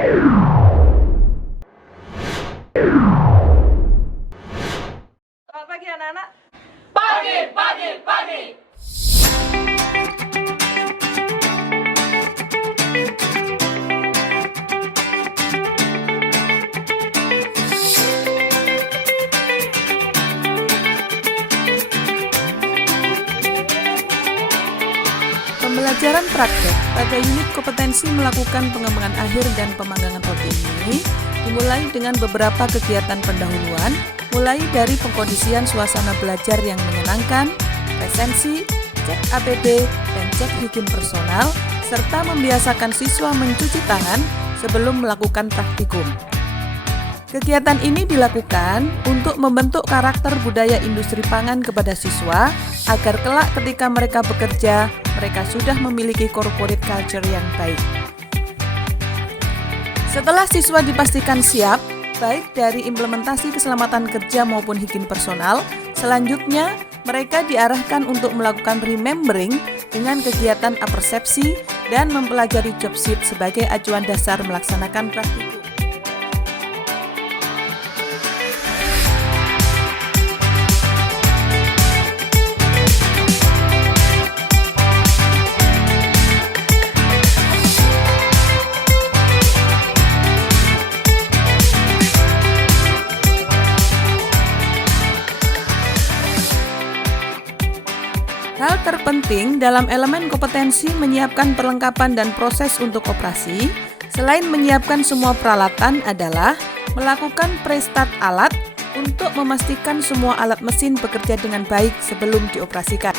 Selamat pagi anak-anak. Pagi, pagi, pagi. Pembelajaran praktek pada unit kompetensi melakukan pengembangan akhir dan pemanggangan roti ini dimulai dengan beberapa kegiatan pendahuluan, mulai dari pengkondisian suasana belajar yang menyenangkan, presensi, cek APD, dan cek higien personal, serta membiasakan siswa mencuci tangan sebelum melakukan praktikum. Kegiatan ini dilakukan untuk membentuk karakter budaya industri pangan kepada siswa, agar kelak ketika mereka bekerja, mereka sudah memiliki corporate culture yang baik. Setelah siswa dipastikan siap, baik dari implementasi keselamatan kerja maupun higien personal, selanjutnya mereka diarahkan untuk melakukan remembering dengan kegiatan apersepsi dan mempelajari job sheet sebagai acuan dasar melaksanakan praktikum. Hal terpenting dalam elemen kompetensi menyiapkan perlengkapan dan proses untuk operasi, selain menyiapkan semua peralatan adalah melakukan pre-start alat untuk memastikan semua alat mesin bekerja dengan baik sebelum dioperasikan.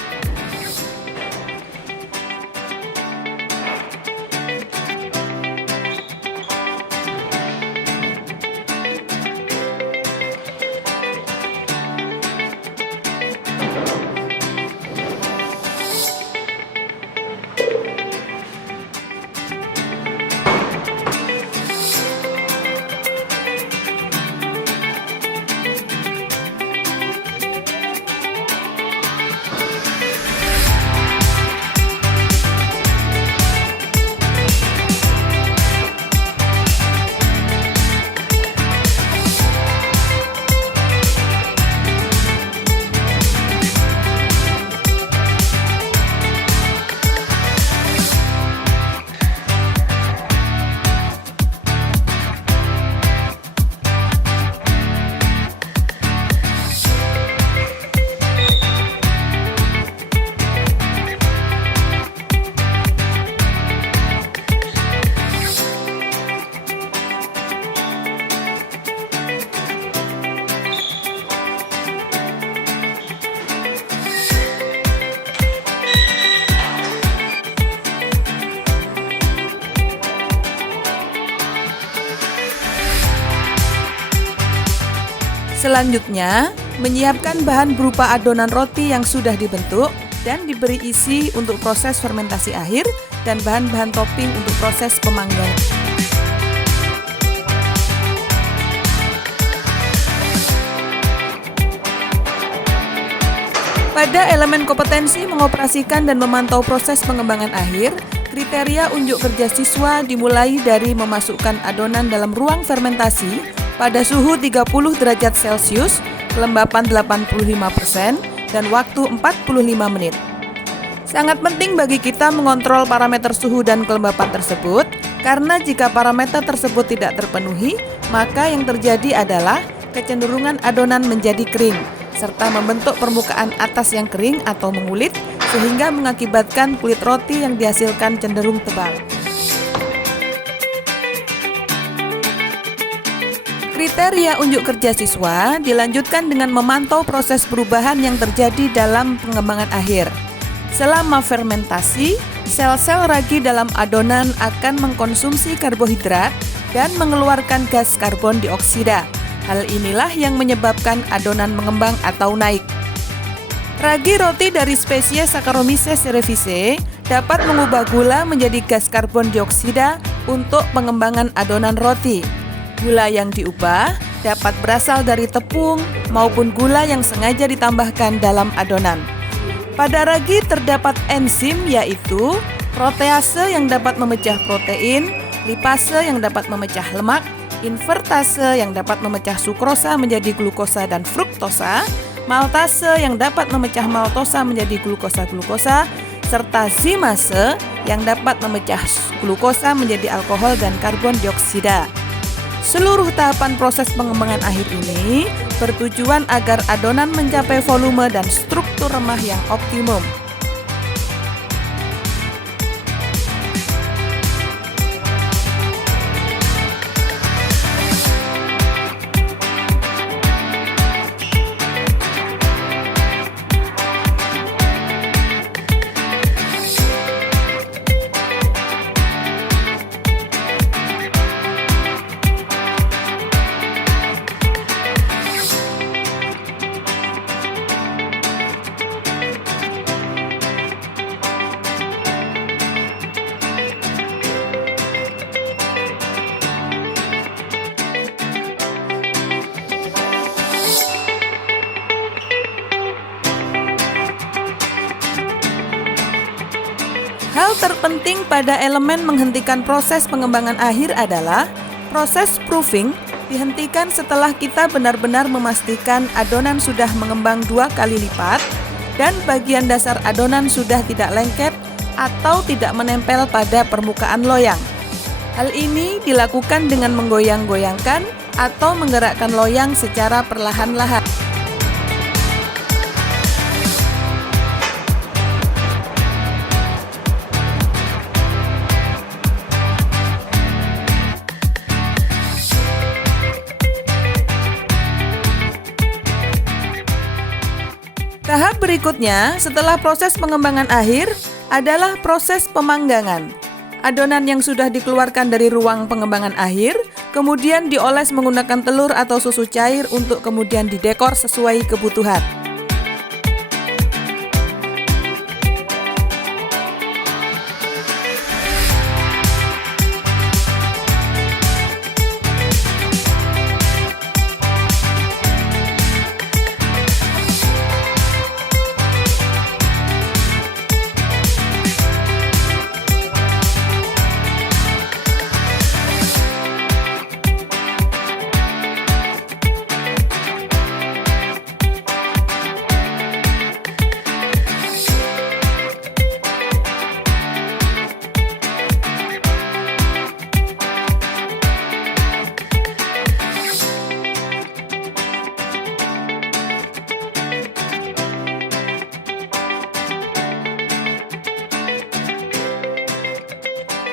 Selanjutnya, menyiapkan bahan berupa adonan roti yang sudah dibentuk dan diberi isi untuk proses fermentasi akhir dan bahan-bahan topping untuk proses pemanggangan. Pada elemen kompetensi mengoperasikan dan memantau proses pengembangan akhir, kriteria unjuk kerja siswa dimulai dari memasukkan adonan dalam ruang fermentasi pada suhu 30 derajat Celcius, kelembapan 85%, dan waktu 45 menit. Sangat penting bagi kita mengontrol parameter suhu dan kelembapan tersebut, karena jika parameter tersebut tidak terpenuhi, maka yang terjadi adalah kecenderungan adonan menjadi kering, serta membentuk permukaan atas yang kering atau mengulit, sehingga mengakibatkan kulit roti yang dihasilkan cenderung tebal. Kriteria unjuk kerja siswa dilanjutkan dengan memantau proses perubahan yang terjadi dalam pengembangan akhir. Selama fermentasi, sel-sel ragi dalam adonan akan mengkonsumsi karbohidrat dan mengeluarkan gas karbon dioksida. Hal inilah yang menyebabkan adonan mengembang atau naik. Ragi roti dari spesies Saccharomyces cerevisiae dapat mengubah gula menjadi gas karbon dioksida untuk pengembangan adonan roti. Gula yang diubah dapat berasal dari tepung maupun gula yang sengaja ditambahkan dalam adonan. Pada ragi terdapat enzim yaitu protease yang dapat memecah protein, lipase yang dapat memecah lemak, invertase yang dapat memecah sukrosa menjadi glukosa dan fruktosa, maltase yang dapat memecah maltosa menjadi glukosa-glukosa, serta zimase yang dapat memecah glukosa menjadi alkohol dan karbon dioksida. Seluruh tahapan proses pengembangan akhir ini bertujuan agar adonan mencapai volume dan struktur remah yang optimum. Hal terpenting pada elemen menghentikan proses pengembangan akhir adalah proses proofing dihentikan setelah kita benar-benar memastikan adonan sudah mengembang 2 kali lipat dan bagian dasar adonan sudah tidak lengket atau tidak menempel pada permukaan loyang. Hal ini dilakukan dengan menggoyang-goyangkan atau menggerakkan loyang secara perlahan-lahan. Tahap berikutnya setelah proses pengembangan akhir adalah proses pemanggangan. Adonan yang sudah dikeluarkan dari ruang pengembangan akhir kemudian dioles menggunakan telur atau susu cair untuk kemudian didekor sesuai kebutuhan.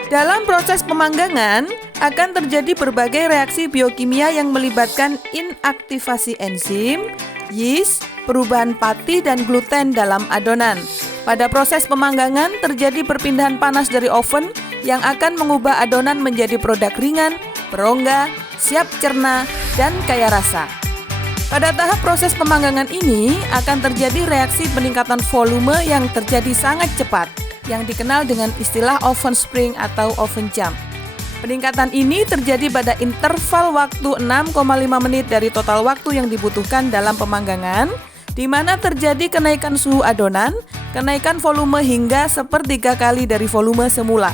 Dalam proses pemanggangan akan terjadi berbagai reaksi biokimia yang melibatkan inaktivasi enzim, yeast, perubahan pati dan gluten dalam adonan. Pada proses pemanggangan terjadi perpindahan panas dari oven yang akan mengubah adonan menjadi produk ringan, berongga, siap cerna, dan kaya rasa. Pada tahap proses pemanggangan ini akan terjadi reaksi peningkatan volume yang terjadi sangat cepat, yang dikenal dengan istilah oven spring atau oven jump. Peningkatan ini terjadi pada interval waktu 6,5 menit dari total waktu yang dibutuhkan dalam pemanggangan, di mana terjadi kenaikan suhu adonan, kenaikan volume hingga 1/3 kali dari volume semula.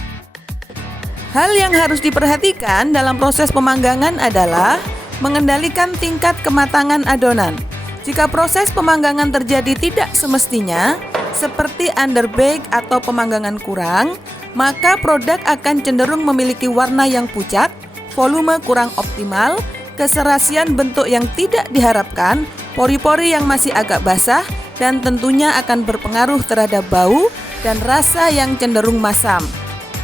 Hal yang harus diperhatikan dalam proses pemanggangan adalah mengendalikan tingkat kematangan adonan. Jika proses pemanggangan terjadi tidak semestinya, seperti underbake atau pemanggangan kurang, maka produk akan cenderung memiliki warna yang pucat, volume kurang optimal, keserasian bentuk yang tidak diharapkan, pori-pori yang masih agak basah, dan tentunya akan berpengaruh terhadap bau dan rasa yang cenderung masam.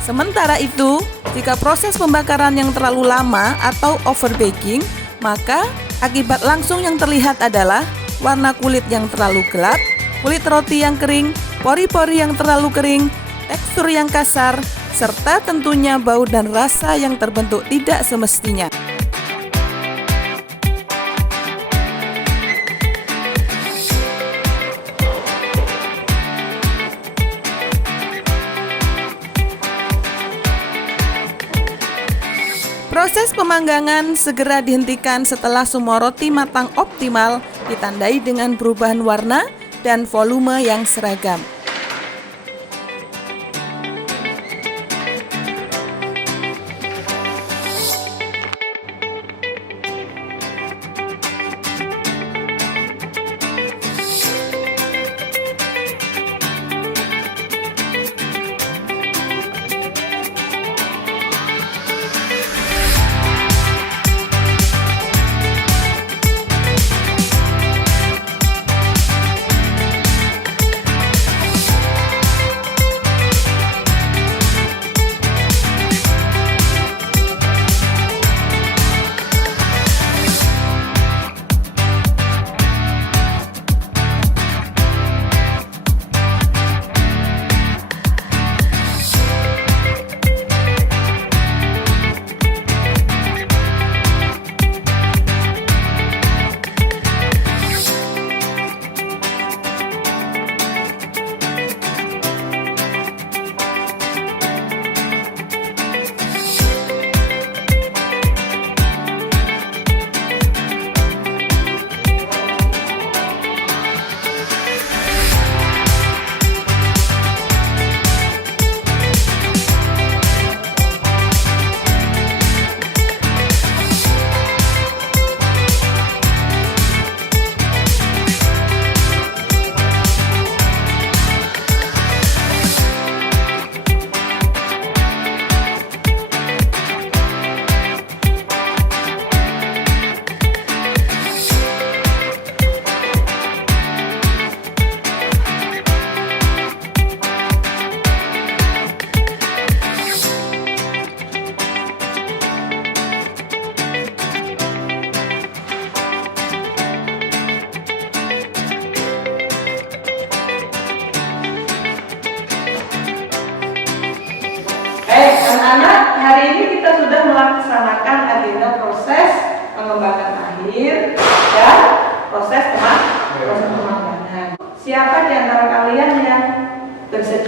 Sementara itu, jika proses pembakaran yang terlalu lama atau overbaking, maka akibat langsung yang terlihat adalah warna kulit yang terlalu gelap, kulit roti yang kering, pori-pori yang terlalu kering, tekstur yang kasar, serta tentunya bau dan rasa yang terbentuk tidak semestinya. Proses pemanggangan segera dihentikan setelah semua roti matang optimal, ditandai dengan perubahan warna dan volume yang seragam.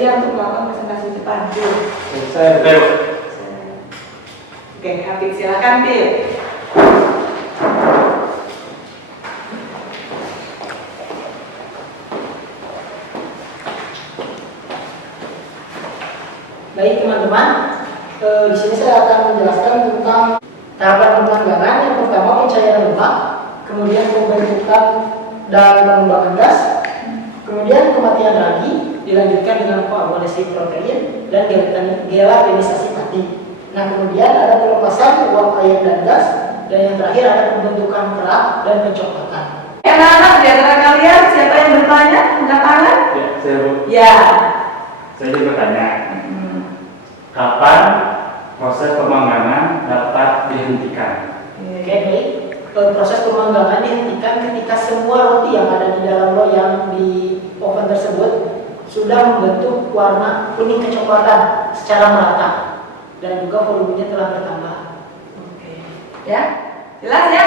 bersedia untuk melakukan presentasi depan? Bil. Saya Oke, Habib silakan Bil. Baik teman-teman, di sini saya akan menjelaskan tentang tahapan pemanggangan. Yang pertama pencairan lemak, kemudian pembentukan dan pengembangan gas, kemudian kematian ragi, dilanjutkan dengan koagulasi protein dan gelatinasi mati. Nah kemudian ada pelepasan uap air dan gas, dan yang terakhir ada pembentukan kerak dan pencoklatan. Anak-anak di antara kalian siapa yang bertanya? Angkat tangan. Ya, saya Ya. juga bertanya. Kapan proses pemanggangan dapat dihentikan? Oke, baik. Proses pemanggangan dihentikan ketika semua roti yang ada di dalam loyang di oven tersebut sudah membentuk warna kuning kecoklatan secara merata dan juga volumenya telah bertambah. Ya. Jelas ya,